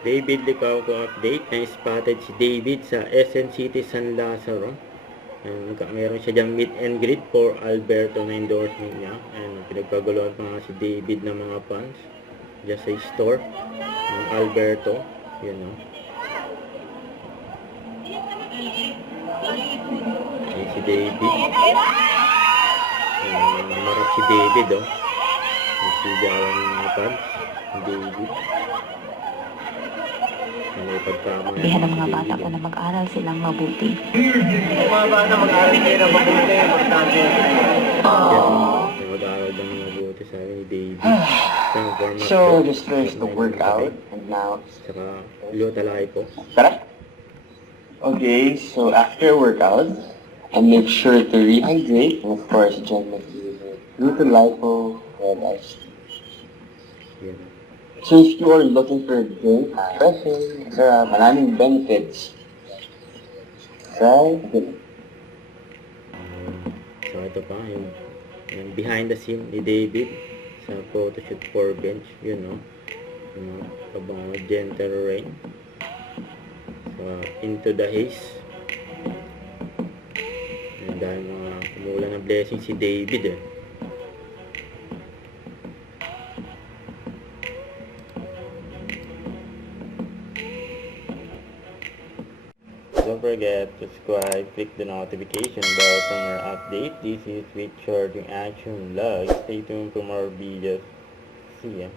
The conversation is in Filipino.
David Licauco update. Na-spotted si David sa SN City San Lazaro. Meron siya dyan meet and greet for Alberto na endorsement niya. Pinagpaguluhan pa nga si David ng mga fans dyan sa store ng Alberto. Yun, no? Ayan si David. Marap si David, oh. Nasigawan ng mga fans. David. Sabihan ng mga bata ko na mag-aral silang mabuti. Mga bata mag-aral kayo na mabuti, magtagi. Mag-aral ng mga mabuti, sabi ni David. So, just finished the workout, and now... Saka, lutalay po. Correct? Okay, so after workout, I make sure to rehydrate, and of course, join my Glutathione and iced tea. Yan. So if you are looking for a drink, refreshing, maraming benefits, try it. So ito pa, yung behind the scene ni David sa photoshoot for bench, yun, no? Yung abang gentle rain. So, into the haze. Yan, dahil mga kumulan ng blessing si David, eh. Don't forget to subscribe, click the notification bell for more updates. This is Richard, yung action vlog. Stay tuned for more videos. See ya.